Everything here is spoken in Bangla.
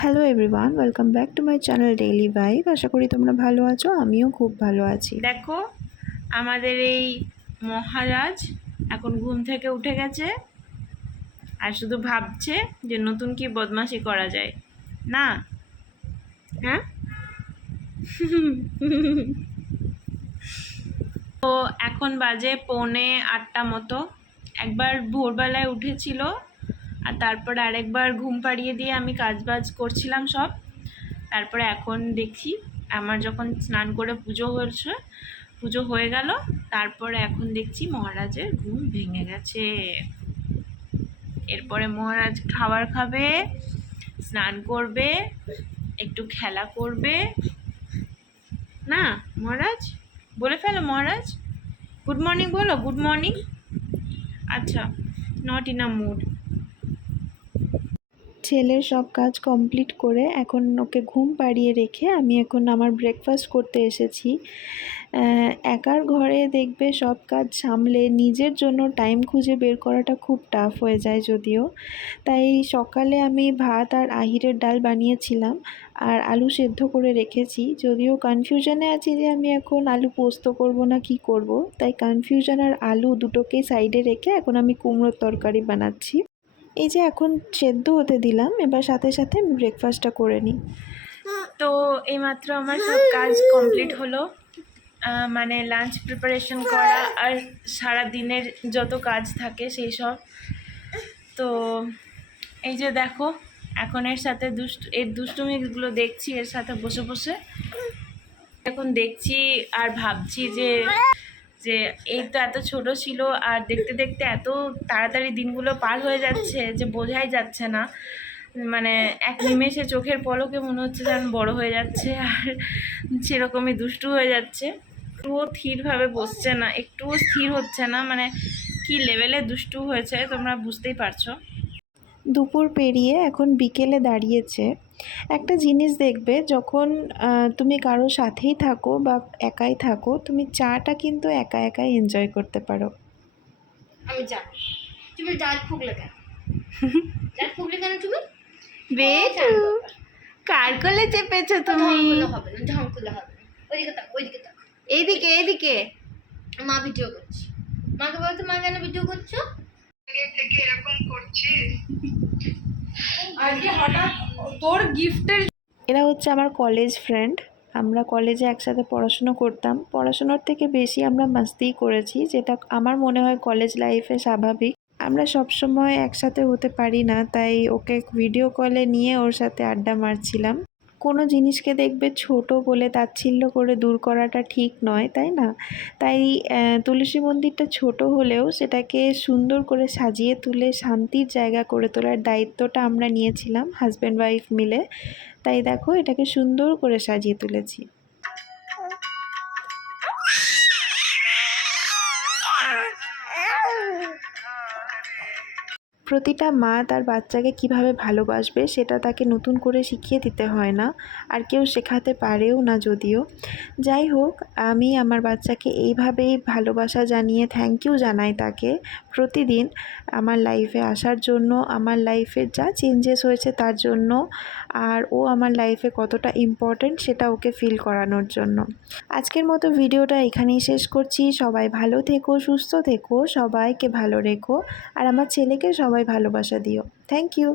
Hello everyone, welcome back to my channel daily vibe. আশা করি তোমরা ভালো আছো, আমিও খুব ভালো আছি। দেখো আমাদের এই মহারাজ এখন ঘুম থেকে উঠে গেছে আর শুধু ভাবছে যে নতুন কি বদমাশি করা যায় না। হ্যাঁ তো এখন বাজে 7:45 মতো। একবার ভোরবেলায় উঠেছিল আর তারপরে আরেকবার ঘুম পাড়িয়ে দিয়ে আমি কাজবাজ করছিলাম সব। তারপরে এখন দেখি আমার যখন স্নান করে পুজো হয়ে গেল, তারপরে এখন দেখছি মহারাজের ঘুম ভেঙে গেছে। এরপরে মহারাজ খাবার খাবে, স্নান করবে, একটু খেলা করবে। না মহারাজ, বলে ফেলো মহারাজ, গুড মর্নিং বলো, গুড মর্নিং। আচ্ছা, নট ইন আ মুড। ছেলের সব কাজ কমপ্লিট করে এখন ওকে ঘুম পাড়িয়ে রেখে আমি এখন আমার ব্রেকফাস্ট করতে এসেছি। একার ঘরে দেখবে সব কাজ সামলে নিজের জন্য টাইম খুঁজে বের করাটা খুব টাফ হয়ে যায় যদিও। তাই সকালে আমি ভাত আর আহিরের ডাল বানিয়েছিলাম আর আলু সেদ্ধ করে রেখেছি। যদিও কনফিউশনে আছি যে আমি এখন আলু পোস্ত করব না কি করব, তাই কনফিউশন আর আলু দুটোকেই সাইডে রেখে এখন আমি কুমড়োর তরকারি বানাচ্ছি। এই যে এখন সেদ্ধ হতে দিলাম, এবার সাথে সাথে আমি ব্রেকফাস্টটা করে নিই। তো এইমাত্র আমার সব কাজ কমপ্লিট হলো, মানে লাঞ্চ প্রিপারেশন করা আর সারা দিনের যত কাজ থাকে সেই সব। তো এই যে দেখো এখন এর সাথে এর দুষ্টুমিগুলো দেখছি, এর সাথে বসে বসে এখন দেখছি আর ভাবছি যে যে এই তো এত ছোট ছিল আর দেখতে দেখতে এত তাড়াতাড়ি দিনগুলো পার হয়ে যাচ্ছে যে বোঝাই যাচ্ছে না। মানে এক নিমেষে চোখের পলকে মনে হচ্ছে যেন বড় হয়ে যাচ্ছে আর সেরকমই দুষ্টু হয়ে যাচ্ছে। একটুও স্থিরভাবে বসছে না, একটুও স্থির হচ্ছে না, মানে কি লেভেলে দুষ্টু হয়েছে তোমরা বুঝতেই পারছো। দুপুর পেরিয়ে এখন বিকেলে দাঁড়িয়েছে। একটা জিনিস দেখবে, যখন তুমি কারো সাথেই থাকো বা একাই থাকো, তুমি চাটা কিন্তু একা একাই এনজয় করতে পারো। আমি যা তুমি দাঁত ফুকলে কেন? দাঁত ফুকলে কেন তুমি? বেটু, কার কোলে চেপেছো তুমি? হবে না, ঢঙ্কুলে হবে না। ওইদিকে তাক, ওইদিকে তাক। এইদিকে এইদিকে। মা ভিডিও করছি। মাকে বলতো, মা কেন ভিডিও করছো? থেকে এরকম করছিস আজকে হঠাৎ তোর গিফটের। এরা হচ্ছে আমার কলেজ ফ্রেন্ড। আমরা কলেজে একসাথে পড়াশুনো করতাম, পড়াশোনার থেকে বেশি আমরা মাস্তিই করেছি, যেটা আমার মনে হয় কলেজ লাইফে স্বাভাবিক। আমরা সবসময় একসাথে হতে পারি না, তাই ওকে ভিডিও কলে নিয়ে ওর সাথে আড্ডা মারছিলাম। কোনো জিনিসকে দেখবে ছোট বলে তাচ্ছিল্য করে দূর করাটা ঠিক নয়, তাই না? তাই তুলসী মন্দিরটা ছোট হলেও সেটাকে সুন্দর করে সাজিয়ে তুলে শান্তির জায়গা করে তোলার দায়িত্বটা আমরা নিয়েছিলাম হাজব্যান্ড ওয়াইফ মিলে। তাই দেখো এটাকে সুন্দর করে সাজিয়ে তুলেছি। প্রতিটা মা তার বাচ্চাকে কিভাবে ভালোবাসবে সেটা তাকে নতুন করে শিখিয়ে দিতে হয় না, আর কেউ শেখাতে পারেও না যদিও। যাই হোক, আমি আমার বাচ্চাকে এইভাবেই ভালোবাসা জানিয়ে থ্যাংক ইউ জানাই তাকে প্রতিদিন আমার লাইফে আসার জন্য, আমার লাইফে যা চেঞ্জেস হয়েছে তার জন্য, আর ও আমার লাইফে কতটা ইম্পর্ট্যান্ট সেটা ওকে ফিল করানোর জন্য। আজকের মতো ভিডিওটা এখানেই শেষ করছি। সবাই ভালো থেকো, সুস্থ থেকো, সবাইকে ভালো রেখো, আর আমার ছেলেকে সবাই ভালোবাসা দিও। Thank you.